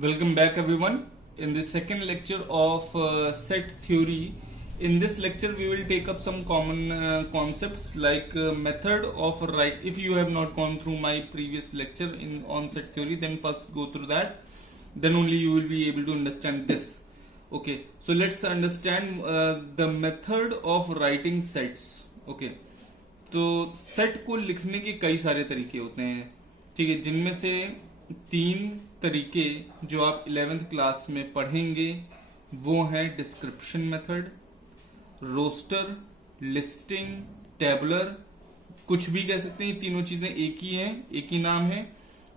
Welcome back everyone. In the second lecture of set theory, in this lecture we will take up some common concepts like method of write. If you have not gone through my previous lecture in on set theory, then first go through that. Then only you will be able to understand this. Okay, so let's understand the method of writing sets. Okay, तो set को लिखने के कई सारे तरीके होते हैं, ठीक है, जिनमें से तीन तरीके जो आप 11th क्लास में पढ़ेंगे वो हैं description method, roster, listing, tabular, कुछ भी कह सकते हैं। तीनों चीजें एक ही हैं, एक ही नाम है,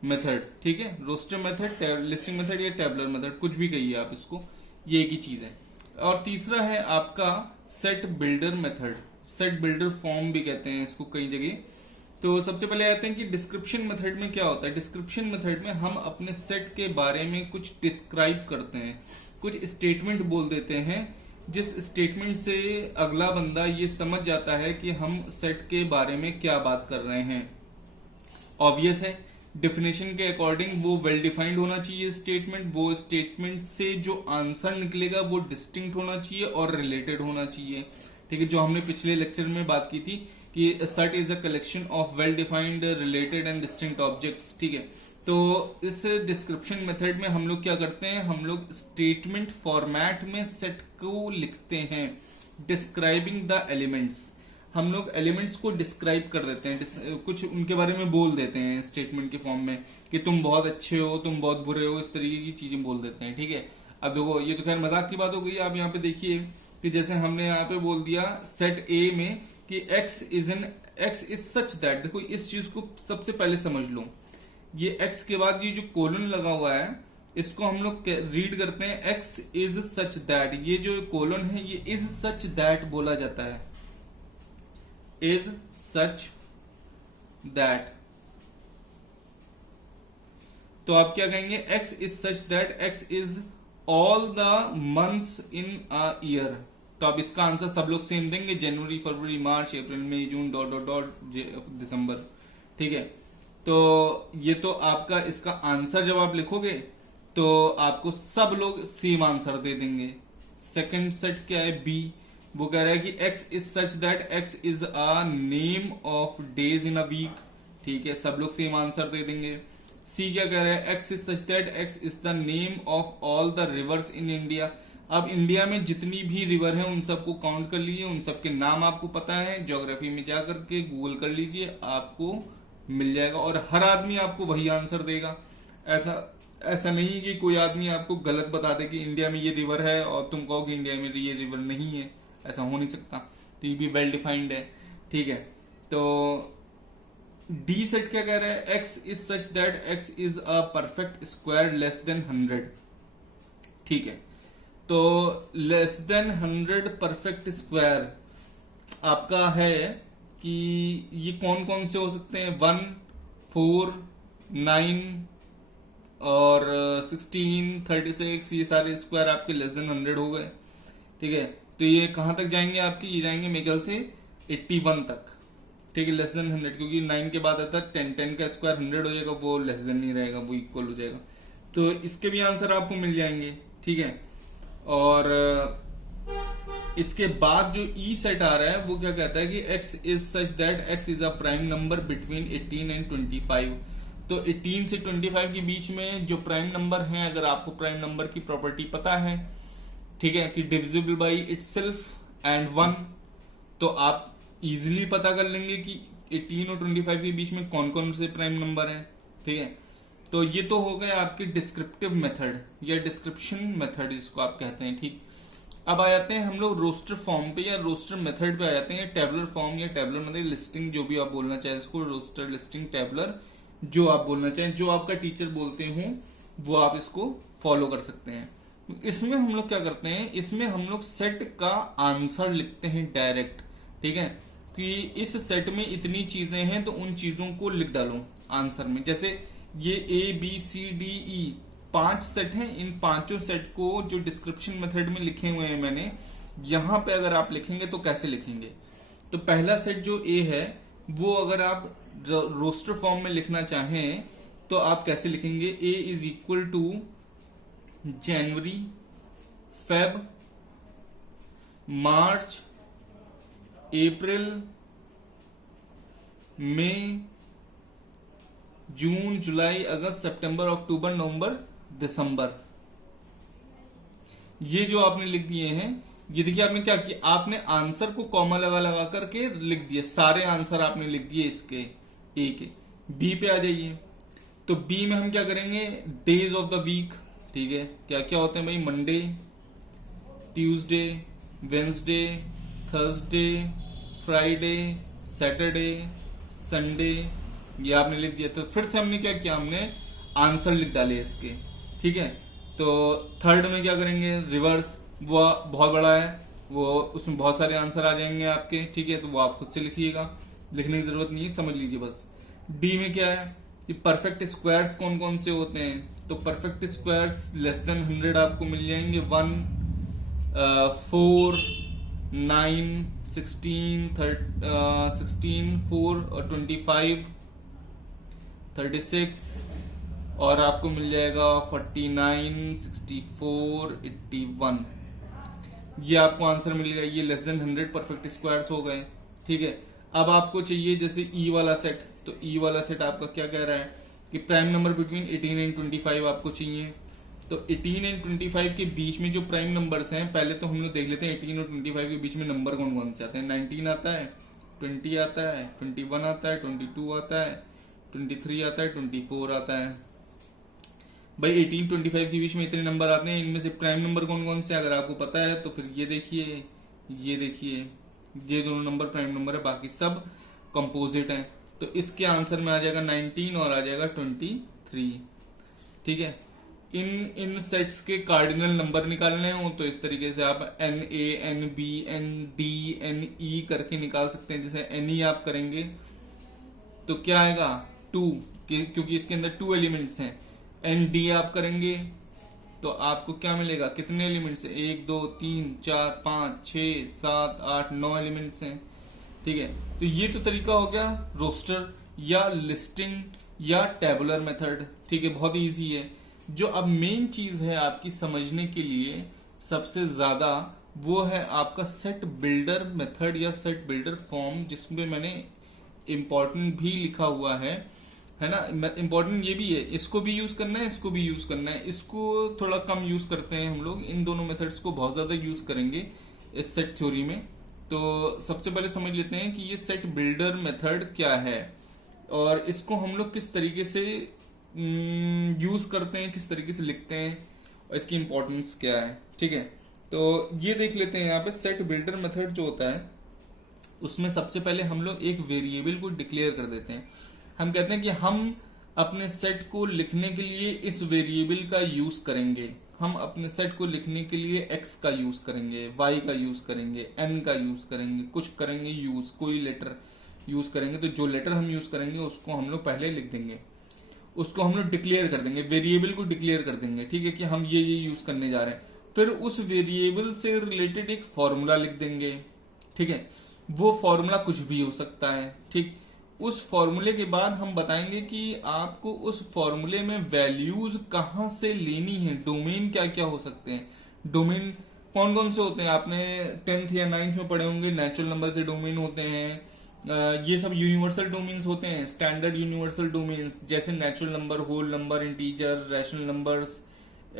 मेथड, ठीक है। रोस्टर मेथड, लिस्टिंग मेथड या टेबलर मेथड, कुछ भी कहिए आप इसको, ये एक ही चीज है। और तीसरा है आपका set builder method, set builder form भी कहते हैं इसको कई जगह। तो सबसे पहले आते हैं कि डिस्क्रिप्शन मेथड में क्या होता है। डिस्क्रिप्शन मेथड में हम अपने सेट के बारे में कुछ डिस्क्राइब करते हैं, कुछ स्टेटमेंट बोल देते हैं, जिस स्टेटमेंट से अगला बंदा ये समझ जाता है कि हम सेट के बारे में क्या बात कर रहे हैं। ऑब्वियस है, डेफिनेशन के अकॉर्डिंग वो वेल डिफाइंड होना चाहिए स्टेटमेंट। वो स्टेटमेंट से जो आंसर निकलेगा वो डिस्टिंक्ट होना चाहिए और रिलेटेड होना चाहिए, ठीक है। जो हमने पिछले लेक्चर में बात की थी कि set is a collection of well defined related and distinct objects, ठीक है। तो इस डिस्क्रिप्शन मेथड में हम लोग क्या करते हैं, हम लोग स्टेटमेंट फॉर्मेट में सेट को लिखते हैं, डिस्क्राइबिंग द एलिमेंट्स। हम लोग एलिमेंट्स को डिस्क्राइब कर देते हैं, कुछ उनके बारे में बोल देते हैं स्टेटमेंट के फॉर्म में कि तुम बहुत अच्छे हो, तुम बहुत बुरे हो, इस तरीके की चीजें बोल देते हैं, ठीक है। अब देखो, ये तो खैर मजाक की बात हो गई। आप यहाँ पे देखिए कि जैसे हमने यहाँ पे बोल दिया सेट ए में कि x इज सच दैट। देखो, इस चीज को सबसे पहले समझ लो, ये x के बाद ये जो कोलन लगा हुआ है इसको हम लोग रीड करते हैं x इज सच दैट। ये जो कोलन है ये इज सच दैट बोला जाता है, इज सच दैट। तो आप क्या कहेंगे, x is such that x is all the months in a year. तो अब इसका आंसर सब लोग सेम देंगे, जनवरी, फरवरी, मार्च, अप्रैल, मई, जून, डॉट डॉट डॉट, दिसंबर, ठीक है। तो ये तो आपका इसका आंसर जब आप लिखोगे तो आपको सब लोग सेम आंसर दे देंगे। सेकंड सेट क्या है, बी, वो कह रहा है कि x is such that x is a name of days in a week, ठीक है, सब लोग सेम आंसर दे देंगे। सी क्या कह रहा है, x is such that x is the name of all the reverse in India. अब इंडिया में जितनी भी रिवर हैं उन सबको काउंट कर लीजिए, उन सबके नाम आपको पता है, ज्योग्राफी में जाकर के गूगल कर लीजिए, आपको मिल जाएगा और हर आदमी आपको वही आंसर देगा। ऐसा नहीं कि कोई आदमी आपको गलत बता दे कि इंडिया में ये रिवर है और तुम कहो कि इंडिया में ये रिवर नहीं है, ऐसा हो नहीं सकता। तो ये भी वेल डिफाइंड है, ठीक है। तो डी सेट क्या कह रहा है, x is such that x is a perfect square less than 100, ठीक है। तो लेस देन 100 परफेक्ट स्क्वायर आपका है कि ये कौन कौन से हो सकते हैं, 1, 4, 9 और 16, 36, ये सारे स्क्वायर आपके लेस देन 100 हो गए, ठीक है। तो ये कहां तक जाएंगे आपके, ये जाएंगे मेरे ख्याल से 81 तक, ठीक है, लेस देन 100, क्योंकि 9 के बाद आता है 10 का स्क्वायर 100 हो जाएगा, वो लेस देन नहीं रहेगा, वो इक्वल हो जाएगा। तो इसके भी आंसर आपको मिल जाएंगे, ठीक है। और इसके बाद जो ई सेट आ रहा है वो क्या कहता है कि x is such that x is a prime number between 18 and 25। तो 18 से 25 के बीच में जो प्राइम नंबर है, अगर आपको प्राइम नंबर की प्रॉपर्टी पता है, ठीक है, कि डिविजिबल बाई इटसेल्फ एंड 1, तो आप इजीली पता कर लेंगे कि 18 और 25 के बीच में कौन कौन से प्राइम नंबर हैं, ठीक है। तो ये तो हो गए आपके डिस्क्रिप्टिव मेथड या डिस्क्रिप्शन मेथड जिसको आप कहते हैं, ठीक। अब आ जाते हैं हम लोग रोस्टर फॉर्म पे या रोस्टर मेथड पे आ जाते हैं, टेबलर फॉर्म या टेबलर मतलब लिस्टिंग, जो भी आप बोलना चाहें इसको, रोस्टर, लिस्टिंग, टेबलर, जो आप बोलना चाहें, जो आपका टीचर बोलते हो वो आप इसको फॉलो कर सकते हैं। इसमें हम लोग क्या करते हैं, इसमें हम लोग सेट का आंसर लिखते हैं डायरेक्ट, ठीक है, कि इस सेट में इतनी चीजें हैं तो उन चीजों को लिख डालो आंसर में। जैसे ये ABCDE 5 सेट हैं, इन पांचों सेट को जो डिस्क्रिप्शन मेथड में लिखे हुए हैं मैंने, यहां पे अगर आप लिखेंगे तो कैसे लिखेंगे, तो पहला सेट जो A है वो अगर आप रोस्टर फॉर्म में लिखना चाहें तो आप कैसे लिखेंगे, A is equal to January, Feb, March, April, May, June, July, August, September, October, November, December. ये जो आपने लिख दिए हैं, ये देखिए आपने क्या किया, आपने आंसर को कॉमा लगा लगा करके लिख दिए, सारे आंसर आपने लिख दिए इसके ए के। बी पे आ जाइए, तो बी में हम क्या करेंगे, डेज ऑफ द वीक, ठीक है, क्या क्या होते हैं भाई, Monday, Tuesday, Wednesday, Thursday, Friday, Saturday, Sunday, ये आपने लिख दिया। तो फिर से हमने क्या किया, हमने आंसर लिख डाले इसके, ठीक है। तो थर्ड में क्या करेंगे, रिवर्स, वो बहुत बड़ा है, वो उसमें बहुत सारे आंसर आ जाएंगे आपके, ठीक है, तो वो आप खुद से लिखिएगा, लिखने की जरूरत नहीं है, समझ लीजिए बस। डी में क्या है कि परफेक्ट स्क्वायर्स कौन कौन से होते हैं, तो परफेक्ट स्क्वायर्स लेस देन 100 आपको मिल जाएंगे, 1, 4, 9, 16, 4 और 25, 36, और आपको मिल जाएगा 49, 64, 81। ये आपको आंसर मिल गया, ये लेस देन 100 परफेक्ट स्क्वायर्स हो गए, ठीक है। अब आपको चाहिए जैसे ई वाला सेट, तो ई वाला सेट आपका क्या कह रहा है कि प्राइम नंबर बिटवीन 18 एंड 25 आपको चाहिए। तो 18 एंड 25 के बीच में जो प्राइम नंबर्स हैं, पहले तो हम लोग देख लेते हैं 18 और 25 के बीच में नंबर कौन कौन से आते हैं। 19 आता है, 20 आता है, 21 आता है, 22 आता है, 23 आता है, 24 आता है। भाई 18 25 के बीच में इतने नंबर आते हैं, इनमें से प्राइम नंबर कौन कौन से, अगर आपको पता है तो फिर ये देखिए, ये देखिए, ये दोनों नंबर प्राइम नंबर है, बाकी सब कंपोजिट हैं। तो इसके आंसर में आ जाएगा 19 और आ जाएगा 23, ठीक है। इन सेट्स के कार्डिनल नंबर निकालने हो तो इस तरीके से आप NA, NB, ND, NE करके निकाल सकते हैं। जैसे NE आप करेंगे तो क्या आएगा 2, क्योंकि इसके अंदर 2 एलिमेंट्स हैं। ND आप करेंगे तो आपको क्या मिलेगा, कितने एलिमेंट्स हैं, 1, 2, 3, 4, 5, 6, 7, 8, 9 एलिमेंट्स हैं, ठीक है। तो ये तो तरीका हो गया रोस्टर या लिस्टिंग या टेबुलर मेथड, ठीक है, बहुत इजी है। जो अब मेन चीज है आपकी समझने के लिए सबसे ज्यादा, वो है आपका सेट बिल्डर मेथड या सेट बिल्डर फॉर्म, जिसमें मैंने इंपॉर्टेंट भी लिखा हुआ है ना। इंपॉर्टेंट ये भी है, इसको भी यूज करना है, इसको भी यूज करना है। इसको थोड़ा कम यूज करते हैं हम लोग, इन दोनों मेथड्स को बहुत ज्यादा यूज करेंगे इस सेट थ्योरी में। तो सबसे पहले समझ लेते हैं कि ये सेट बिल्डर मेथड क्या है और इसको हम लोग किस तरीके से यूज करते हैं, किस तरीके से लिखते हैं और इसकी इंपॉर्टेंस क्या है, ठीक है। तो ये देख लेते हैं यहाँ पे सेट बिल्डर मेथड जो होता है, उसमें सबसे पहले हम लोग एक वेरिएबल को डिक्लेयर कर देते हैं। हम कहते हैं कि हम अपने सेट को लिखने के लिए इस वेरिएबल का यूज करेंगे, हम अपने सेट को लिखने के लिए x का यूज करेंगे, y का यूज करेंगे, n का यूज करेंगे, कुछ करेंगे यूज, कोई लेटर यूज करेंगे। तो जो लेटर हम यूज करेंगे उसको हम लोग पहले लिख देंगे, उसको हम लोग डिक्लेयर कर देंगे, वेरिएबल को डिक्लेयर कर देंगे, ठीक है, कि हम ये यूज करने जा रहे हैं। फिर उस वेरिएबल से रिलेटेड एक फॉर्मूला लिख देंगे, ठीक है। वो फॉर्मूला कुछ भी हो सकता है, ठीक। उस फॉर्मूले के बाद हम बताएंगे कि आपको उस फॉर्मूले में वैल्यूज कहां से लेनी है, डोमेन क्या क्या हो सकते हैं, डोमेन कौन कौन से होते हैं, आपने 10th या 9th में पढ़े होंगे। नेचुरल नंबर के डोमेन होते हैं, ये सब यूनिवर्सल डोमेन्स होते हैं, स्टैंडर्ड यूनिवर्सल डोमेन्स, जैसे natural number, whole number, integer, rational numbers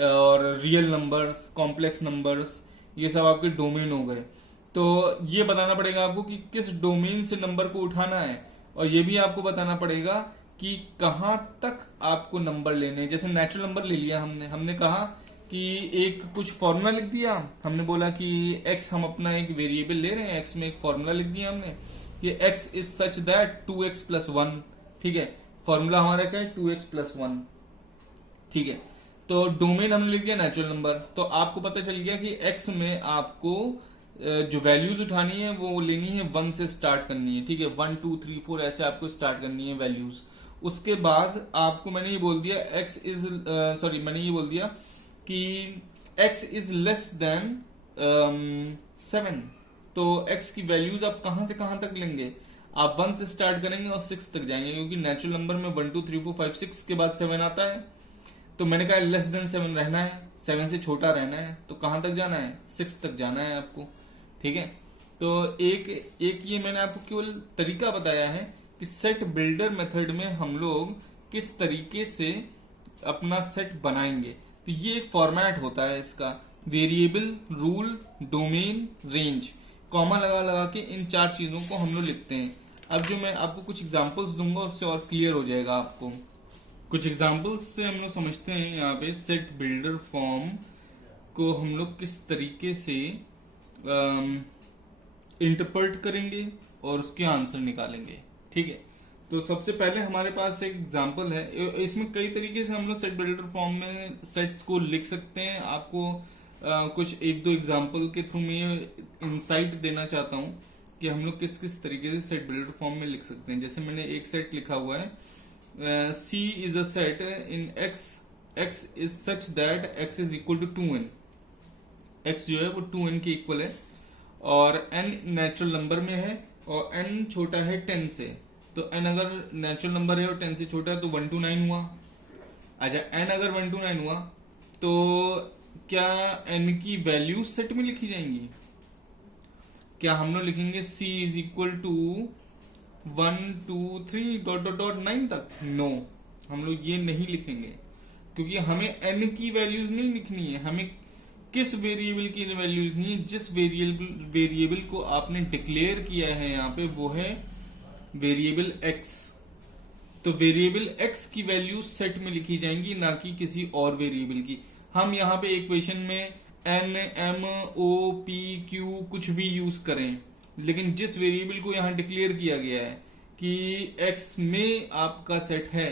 और रियल नंबर्स, कॉम्प्लेक्स नंबर्स, ये सब आपके डोमेन हो गए। तो ये बताना पड़ेगा आपको कि किस डोमेन से नंबर को उठाना है, और ये भी आपको बताना पड़ेगा कि कहां तक आपको नंबर लेने। जैसे नेचुरल नंबर ले लिया हमने कहा कि एक कुछ फॉर्मूला लिख दिया, हमने बोला कि x हम अपना एक वेरिएबल ले रहे हैं, x में एक फॉर्मूला लिख दिया हमने कि x is such that 2x + 1, ठीक है। फॉर्मूला हमारा क्या है, 2x + 1, ठीक है। तो डोमेन हमने लिख दिया नेचुरल नंबर, तो आपको पता चल गया कि x में आपको जो वैल्यूज उठानी है वो लेनी है 1 से स्टार्ट करनी है, ठीक है। 1 2 3 4 ऐसे आपको स्टार्ट करनी है वैल्यूज। उसके बाद आपको मैंने ये बोल दिया मैंने ये बोल दिया कि x इज लेस देन 7, तो x की वैल्यूज आप कहां से कहां तक लेंगे, आप 1 से स्टार्ट करेंगे और 6 तक जाएंगे, क्योंकि नेचुरल नंबर में 1 2 3 4 5 6 के बाद 7 आता है। तो मैंने कहा लेस देन 7 रहना है, 7 से छोटा रहना है, तो कहां तक जाना है, 6 तक जाना है आपको। ठीक है, तो एक ये मैंने आपको केवल तरीका बताया है कि सेट बिल्डर मेथड में हम लोग किस तरीके से अपना सेट बनाएंगे। तो ये एक फॉर्मेट होता है इसका, variable, rule, domain, range, comma लगा लगा के इन 4 चीजों को हम लोग लिखते हैं। अब जो मैं आपको कुछ एग्जांपल्स दूंगा उससे और क्लियर हो जाएगा आपको। कुछ एग्जांपल्स से हम लोग समझते हैं यहाँ पे सेट बिल्डर फॉर्म को हम लोग किस तरीके से इंटरप्रेट करेंगे और उसके आंसर निकालेंगे। ठीक है, तो सबसे पहले हमारे पास एक एग्जांपल है। इसमें कई तरीके से हम लोग सेट बिल्डर फॉर्म में सेट्स को लिख सकते हैं। आपको कुछ एक दो एग्जांपल के थ्रू मैं इंसाइट देना चाहता हूं कि हम लोग किस किस तरीके से सेट बिल्डर फॉर्म में लिख सकते हैं। जैसे मैंने एक सेट लिखा हुआ है, C is a set in x is such that x is equal to 2n। x जो है वो 2n के इक्वल है और n नेचुरल नंबर में है और n छोटा है 10 से। तो n अगर नेचुरल नंबर है और 10 से छोटा है तो 1 to 9 हुआ। अच्छा, n अगर 1 to 9 हुआ तो क्या n की वैल्यूज सेट में लिखी जाएंगी? क्या हम लोग लिखेंगे c is equal to 1 2 3 dot dot dot 9 तक? नो, हम लोग ये नहीं लिखेंगे क्योंकि हमें n की वैल्यूज नहीं लिखनी है। हमें किस वेरिएबल की वैल्यू लिखनी है? जिस वेरिएबल को आपने डिक्लेयर किया है यहाँ पे वो है वेरिएबल x। तो वेरिएबल x की वैल्यू सेट में लिखी जाएंगी, ना कि किसी और वेरिएबल की। हम यहाँ पे इक्वेशन में n m o p q कुछ भी यूज करें, लेकिन जिस वेरिएबल को यहाँ डिक्लेयर किया गया है कि x में आपका सेट है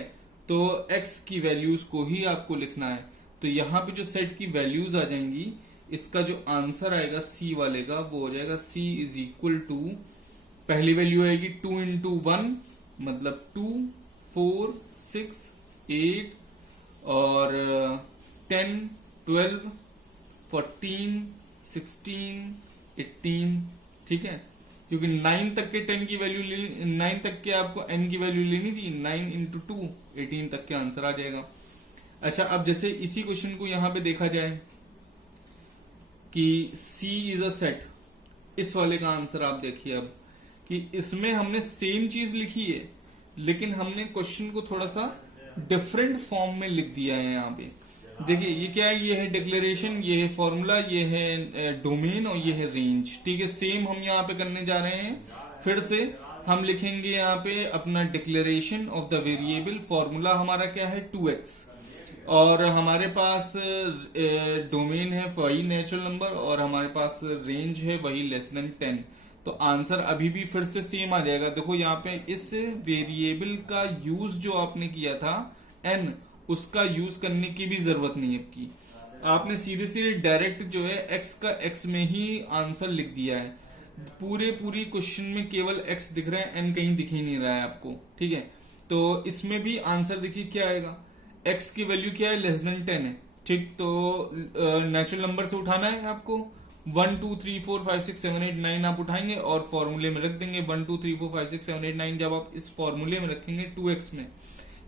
तो x की वैल्यूज को ही आपको लिखना है। तो यहाँ पे जो सेट की वैल्यूज आ जाएंगी, इसका जो आंसर आएगा c वाले का वो हो जाएगा c इज इक्वल टू, पहली वैल्यू आएगी 2 इंटू 1 मतलब 2, 4, 6, 8 और 10, 12, 14, 16, 18। ठीक है, क्योंकि 9 तक के 10 की वैल्यू 9 तक के आपको n की वैल्यू लेनी थी। 9 इंटू 2 18 तक के आंसर आ जाएगा। अच्छा, अब जैसे इसी क्वेश्चन को यहां पे देखा जाए कि C इज अ सेट, इस वाले का आंसर आप देखिए अब कि इसमें हमने सेम चीज लिखी है लेकिन हमने क्वेश्चन को थोड़ा सा डिफरेंट फॉर्म में लिख दिया है। यहाँ पे देखिए ये क्या है, ये है डिक्लेरेशन, ये है फॉर्मूला, ये है डोमेन और ये है रेंज। ठीक है, सेम हम यहाँ पे करने जा रहे हैं। फिर से हम लिखेंगे यहाँ पे अपना declaration of the variable. Formula हमारा क्या है 2x और हमारे पास डोमेन है वही नेचुरल नंबर और हमारे पास रेंज है वही लेस देन 10। तो आंसर अभी भी फिर से सेम आ जाएगा। देखो यहाँ पे इस वेरिएबल का यूज जो आपने किया था n, उसका यूज करने की भी जरूरत नहीं है आपकी। आपने सीधे सीधे डायरेक्ट जो है x का x में ही आंसर लिख दिया है। पूरी क्वेश्चन में केवल x दिख रहा है, n कहीं दिख ही नहीं रहा है आपको। ठीक है, तो इसमें भी आंसर देखिए क्या आएगा, x की वैल्यू क्या है, लेस देन 10 है। ठीक, तो नेचुरल नंबर से उठाना है आपको। 1 2 3 4 5 6 7 8 9 आप उठाएंगे और फॉर्मूले में रख देंगे 1 2 3 4 5 6 7 8 9। जब आप इस फॉर्मूले में रखेंगे 2x में,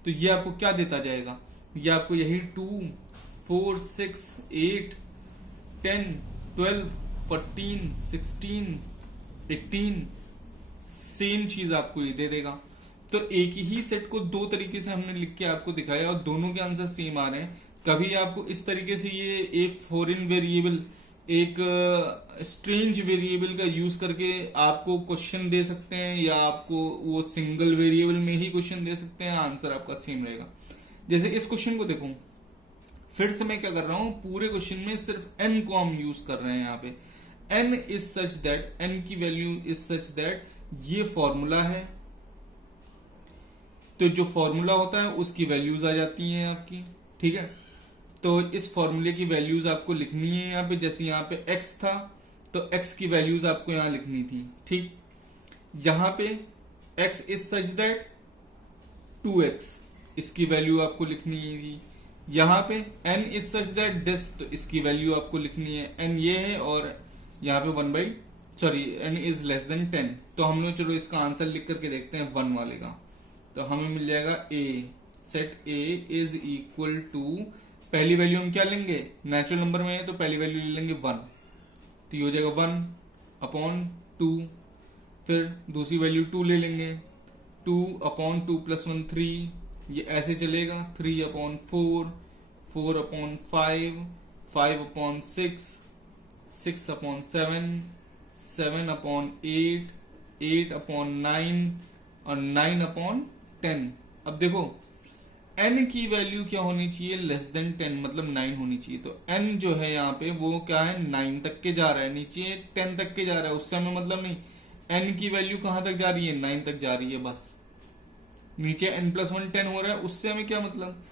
तो ये आपको क्या देता जाएगा, ये आपको यही 2 4 6 8 10 12 14 16 18 सेम चीज आपको ये दे देगा। तो एक ही सेट को दो तरीके से हमने लिख के आपको दिखाया और दोनों के आंसर सेम आ रहे हैं। कभी आपको इस तरीके से ये एक फॉरेन वेरिएबल, एक स्ट्रेंज वेरिएबल का यूज करके आपको क्वेश्चन दे सकते हैं या आपको वो सिंगल वेरिएबल में ही क्वेश्चन दे सकते हैं, आंसर आपका सेम रहेगा। जैसे इस क्वेश्चन को देखो, फिर से मैं क्या कर रहा हूं, पूरे क्वेश्चन में सिर्फ n को हम यूज कर रहे हैं। यहाँ पे n is such that, n की वैल्यू इज सच दैट, ये फॉर्मूला है। तो जो फॉर्मूला होता है उसकी वैल्यूज आ जाती हैं आपकी। ठीक है, तो इस फॉर्मूले की वैल्यूज आपको लिखनी है यहाँ पे। जैसे यहाँ पे x था तो x की वैल्यूज आपको यहाँ लिखनी थी। ठीक, यहाँ पे x is such that 2x, इसकी वैल्यू आपको लिखनी थी। यहाँ पे n is such that this, तो इसकी वैल्यू आपको लिखनी है। n ये है और यहाँ पे n इज लेस देन 10। तो हम लोग चलो इसका आंसर लिख करके देखते हैं 1 वाले का। तो हमें मिल जाएगा a set A is equal to, पहली वैल्यू हम क्या लेंगे, नेचुरल नंबर में है तो पहली वैल्यू ले लेंगे 1, तो ये हो जाएगा 1/2। फिर दूसरी वैल्यू 2 ले लेंगे, 2/2 + 1 3, ये ऐसे चलेगा, 3/4, 4/5, 5/6, 6/7, 7/8, 8/9 और 9/10। अब देखो n की वैल्यू क्या होनी चाहिए, लेस देन 10, मतलब 9 होनी चाहिए। तो n जो है यहाँ पे वो क्या है, 9 तक के जा रहा है, नीचे 10 तक के जा रहा है, उससे हमें मतलब नहीं। n की वैल्यू कहां तक जा रही है, 9 तक जा रही है बस। नीचे n+1 10 हो रहा है, उससे हमें क्या मतलब।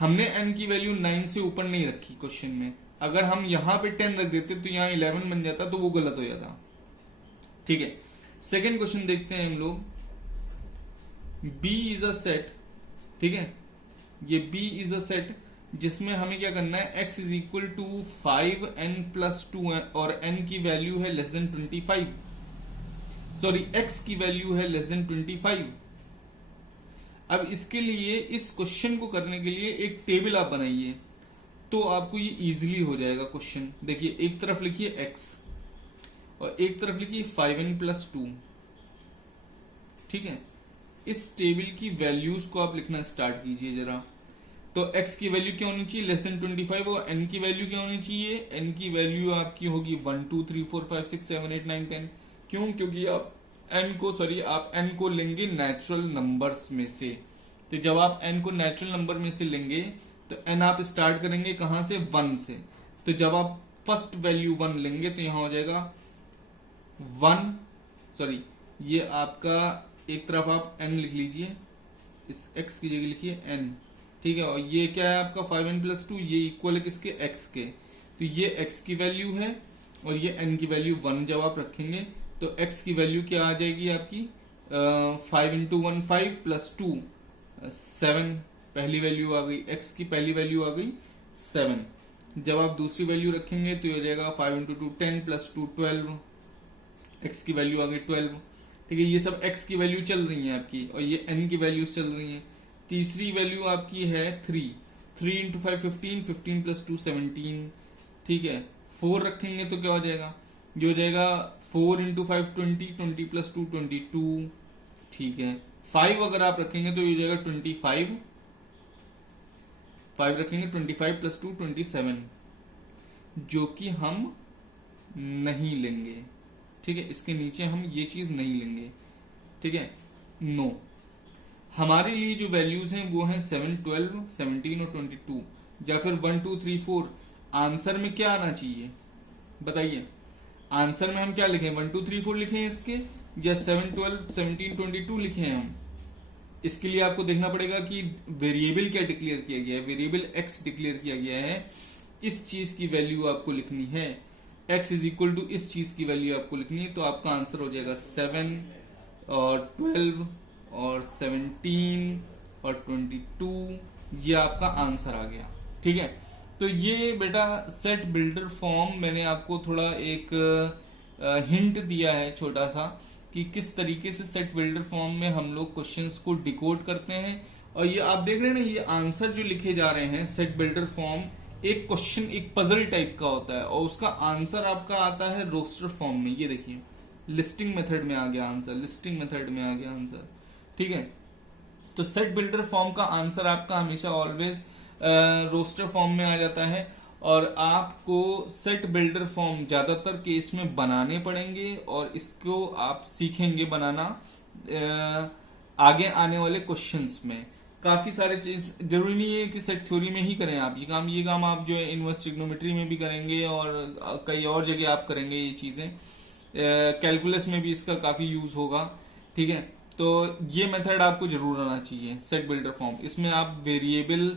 हमने n की वैल्यू 9 से ऊपर नहीं रखी क्वेश्चन में। अगर हम यहाँ पे 10 रख देते तो यहाँ 11 बन जाता, तो वो गलत हो जाता। ठीक है, सेकेंड क्वेश्चन देखते हैं हम लोग। B इज अ सेट, ठीक है, ये B इज अ सेट जिसमें हमें क्या करना है, x is equal to 5n+2 है और n की वैल्यू है लेस देन 25, सॉरी x की वैल्यू है लेस देन 25। अब इसके लिए, इस क्वेश्चन को करने के लिए एक टेबल आप बनाइए, तो आपको ये इजीली हो जाएगा क्वेश्चन। देखिए, एक तरफ लिखिए x और एक तरफ लिखिए 5n+2, ठीक है। इस टेबल की वैल्यूज को आप लिखना स्टार्ट कीजिए जरा। तो x की वैल्यू क्या होनी चाहिए, लेस देन 25, और n की वैल्यू क्या होनी चाहिए, n की वैल्यू आपकी होगी 1 2 3 4 5 6 7 8 9 10। क्यों, क्योंकि आप आप n को लेंगे नेचुरल नंबर्स में से। तो जब आप n को नेचुरल नंबर में से लेंगे तो n आप स्टार्ट करेंगे कहां से, 1 से। तो जब आप फर्स्ट वैल्यू 1 लेंगे तो यहां हो जाएगा 1, सॉरी ये आपका एक तरफ आप n लिख लीजिए, इस x की जगह लिखिए n, ठीक है। और ये क्या है आपका 5n+2, ये इक्वल है किसके, x के। तो ये x की वैल्यू है और ये n की वैल्यू 1 जब आप रखेंगे तो x की वैल्यू क्या आ जाएगी आपकी, 5 × 1 5 + 2 7, पहली वैल्यू आ गई, x की पहली वैल्यू आ गई 7। जब आप दूसरी वैल्यू रखेंगे तो ये हो जाएगा 5 × 2 10 + 2 12, x की वैल्यू आ गई 12, ठीक है। ये सब x की वैल्यू चल रही है आपकी और ये n की वैल्यू चल रही है। तीसरी वैल्यू आपकी है 3 × 5 15, 15 + 2 17, ठीक है। 4 रखेंगे तो क्या हो जाएगा, ये हो जाएगा 4 × 5 20, 20 + 2 22, ठीक है। 5 अगर आप रखेंगे तो ये हो जाएगा 25, 5 रखेंगे 25 + 2 27, जो कि हम नहीं लेंगे, ठीक है। इसके नीचे हम ये चीज नहीं लेंगे, ठीक है। नो, हमारे लिए जो वैल्यूज हैं वो हैं 7 12 17 और 22, या फिर 1 2 3 4। आंसर में क्या आना चाहिए बताइए, आंसर में हम क्या लिखें, 1 2 3 4 लिखे हैं इसके, या 7 12 17 22 लिखे हैं हम। इसके लिए आपको देखना पड़ेगा कि वेरिएबल क्या डिक्लेयर किया गया है, वेरिएबल x डिक्लेयर किया गया है, इस चीज की वैल्यू आपको लिखनी है, x इज इक्वल टू इस चीज की वैल्यू आपको लिखनी है। तो आपका आंसर हो जाएगा 7 और 12 और 17 और 22, ये आपका आंसर आ गया, ठीक है। तो ये बेटा सेट बिल्डर फॉर्म मैंने आपको थोड़ा एक हिंट दिया है छोटा सा, कि किस तरीके से सेट बिल्डर फॉर्म में हम लोग क्वेश्चंस को डिकोड करते हैं। और ये आप देख रहे हैं ना, ये आंसर जो लिखे जा रहे हैं सेट बिल्डर फॉर्म, एक क्वेश्चन एक पजल टाइप का होता है और उसका आंसर आपका आता है रोस्टर फॉर्म में। ये देखिए, लिस्टिंग मेथड में आ गया आंसर, लिस्टिंग मेथड में आ गया आंसर, ठीक है। तो सेट बिल्डर फॉर्म का आंसर आपका हमेशा ऑलवेज रोस्टर फॉर्म में आ जाता है, और आपको सेट बिल्डर फॉर्म ज्यादातर केस में बनाने पड़ेंगे और इसको आप सीखेंगे बनाना आगे आने वाले क्वेश्चंस में। काफी सारे चीज, जरूरी नहीं है कि सेट थ्योरी में ही करें आप ये काम आप जो है इनवर्स ट्रिग्नोमेट्री में भी करेंगे और कई और जगह आप करेंगे ये चीजें। कैलकुलस में भी इसका काफी यूज होगा, ठीक है। तो ये मेथड आपको जरूर आना चाहिए, सेट बिल्डर फॉर्म। इसमें आप वेरिएबल,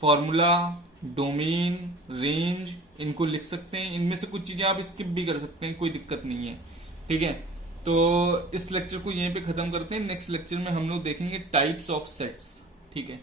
फॉर्मूला, डोमेन, रेंज, इनको लिख सकते हैं। इनमें से कुछ चीजें आप स्किप भी कर सकते हैं, कोई दिक्कत नहीं है, ठीक है। तो इस लेक्चर को यहीं पे खत्म करते हैं। नेक्स्ट लेक्चर में हम लोग देखेंगे टाइप्स ऑफ सेट्स, ठीक है।